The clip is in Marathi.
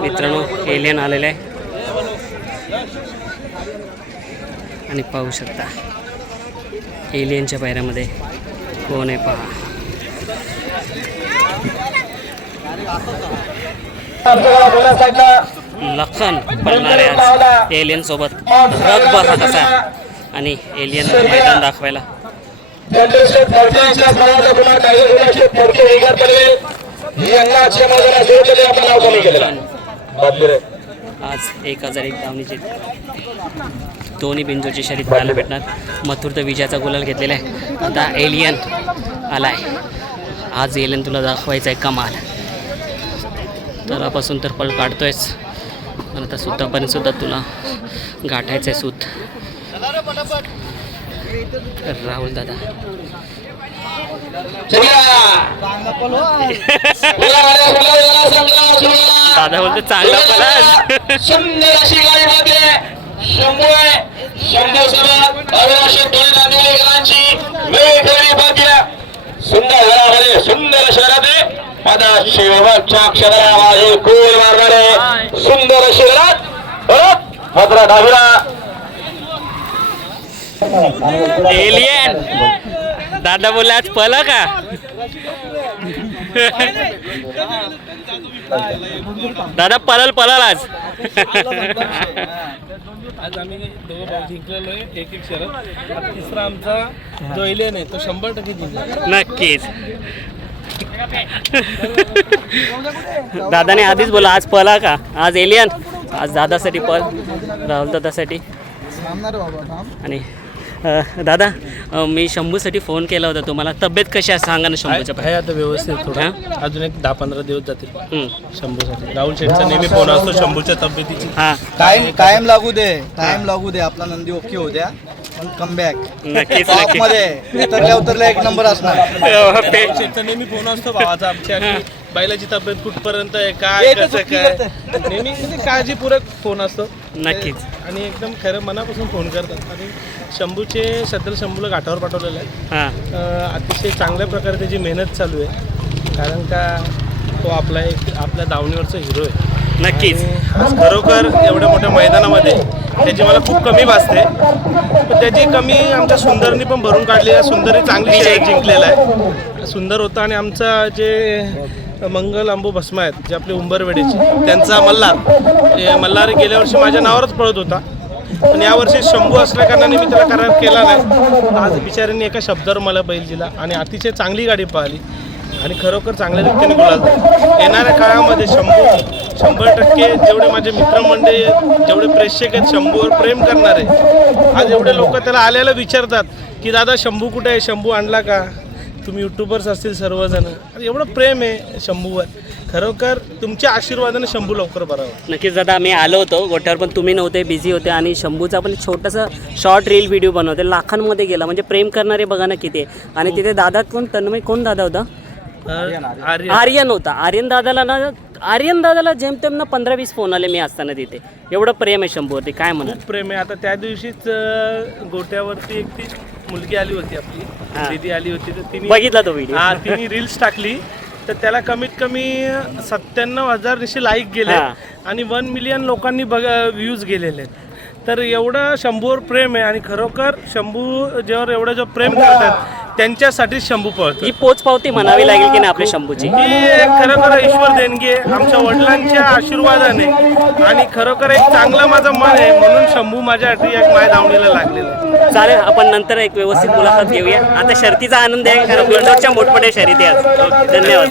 मित्रांनो एलियन आलेला आहे आणि पाहू शकता एलियनच्या पायऱ्यामध्ये कोण आहे पहा. लखन पळणार आहे आज एलियन सोबत. रग बसा कसा आणि एलियन मैदान दाखवायला. आज 1001 धावणीची दोन्ही बिंजोची शर्यत पाहायला भेटणार. मथुर तर विजयाचा गुलाल घेतलेला आहे. आता एलियन आलाय. आज एलियन तुला दाखवायचं आहे कमाल. तरापासून तर पळ काढतोयच पण आता सुतापर्यंत सुद्धा तुला गाठायचं आहे सूत. राहुल दादा दादा बोलतो चांगला पळा. सुंदर शहरात आता शेवटच्या क्षणाला गोल मारणारे सुंदर शहरात मात्र डावीला एलियन. दादा बोला आज पळा का. दादा पळल आज. आज आम्ही दोघं भाऊ जिंकलेलो आहे. एक शरद. तिसरा आमचा जो एलियन आहे तो 100% जिंकला. नक्कीच. दादाने आधीच बोला आज पळा का. आज एलियन. आज दादासाठी पळ. राहुल दादासाठी. आणि दादा मी शंभूसाठी फोन केला होता तुम्हाला. तब्येत कशी आहे सांगा ना शंभूच्या. आहे आता व्यवस्थित. थोडा अजून एक 10-15 दिवस जातील शंभूसाठी. राहुल शेठचा नेहमी फोन असतो शंभूच्या तब्येतीची. कायम लागू दे आपला नंदी ओके होऊ द्या. कम बॅक नक्कीच उतरल्या एक नंबर असणार. शेठचा नेहमी फोन असतो भावाचा आमच्या बैलाची तब्येत कुठपर्यंत आहे काय कसं काय नेहमी म्हणजे काळजीपूर्वक फोन असतो. नक्कीच. आणि एकदम खरं मनापासून फोन करतात. आणि शंभूचे सध्या शंभूला घाटावर पाठवलेलं आहे. अतिशय चांगल्या प्रकारे त्याची मेहनत चालू आहे. कारण का तो आपल्या दावणीवरचा हिरो आहे. नक्कीच. आज खरोखर एवढ्या मोठ्या मैदानामध्ये त्याची मला खूप कमी भासते. पण त्याची कमी आमच्या सुंदरनी पण भरून काढली आहे. सुंदरनी चांगली शर्यत जिंकलेला आहे. सुंदर होता. आणि आमचा जे मंगल अंबू भस्मा आहेत जे आपले उंबरवेडेचे त्यांचा मल्हार गेल्या वर्षी माझ्या नावावरच पळत होता. पण यावर्षी शंभू असल्या कारणाने मी त्याला करार केला नाही. आज बिचाऱ्यांनी एका शब्दावर मला बैल दिला आणि अतिशय चांगली गाडी पाहिली आणि खरोखर चांगल्या रीतीने गुलाल. येणाऱ्या काळामध्ये 100% जेवढे माझे मित्रमंडळी जेवढे प्रेक्षक आहेत शंभूवर प्रेम करणारे आज एवढे लोक त्याला आल्याला विचारतात की दादा शंभू कुठे आहे. शंभू आणला का. तुम्ही यूट्यूबर्स असतील सर्वजण. एवढं प्रेम आहे शंभूवर. खरोखर तुमच्या आशीर्वादाने शंभू लवकर बरा होता. नक्कीच दादा आम्ही आलो होतो गोठ्यावर पण तुम्ही नव्हते बिझी होते. आणि शंभूचा पण छोटासा शॉर्ट रील व्हिडिओ बनवते लाखांमध्ये गेला. म्हणजे प्रेम करणारे बघा ना किती. आणि तिथे दादा तन्मय कोण दादा होता. आर्यन होता. आर्यन दादाला जेमतेम ना 15-20 फोन आले मी असताना तिथे. एवढं प्रेम आहे शंभूवरती काय म्हणत. प्रेम आहे. आता त्या दिवशीच गोट्यावरती एक ती मुलगी आली होती आपली दीदी आली होती तर तिने बघितला तो व्हिडिओ. तिने रील्स टाकली तर त्याला कमीत कमी 97,000 लाईक गेले आणि 1 मिलियन लोकांनी व्ह्यूज गेलेले. तर एवढं शंभूवर प्रेम आहे. आणि खरोखर शंभू जेव्हा एवढं जो प्रेम करतात त्यांच्यासाठी शंभू पळतो. ही पोचपावती म्हणावी लागेल की नाही आपल्या शंभूची. ही खरोखर ईश्वर देणगी आहे आमच्या वडिलांच्या आशीर्वादाने. आणि खरोखर एक चांगलं माझं मन आहे म्हणून शंभू माझ्यासाठी एक माय धावणीला लागलेलं आहे. चालेल आपण नंतर एक व्यवस्थित मुलाखत घेऊया. आता शर्तीचा आनंद आहे कारण बुलडॉगच्या मोठमोठ्या शर्यती आहेत. धन्यवाद.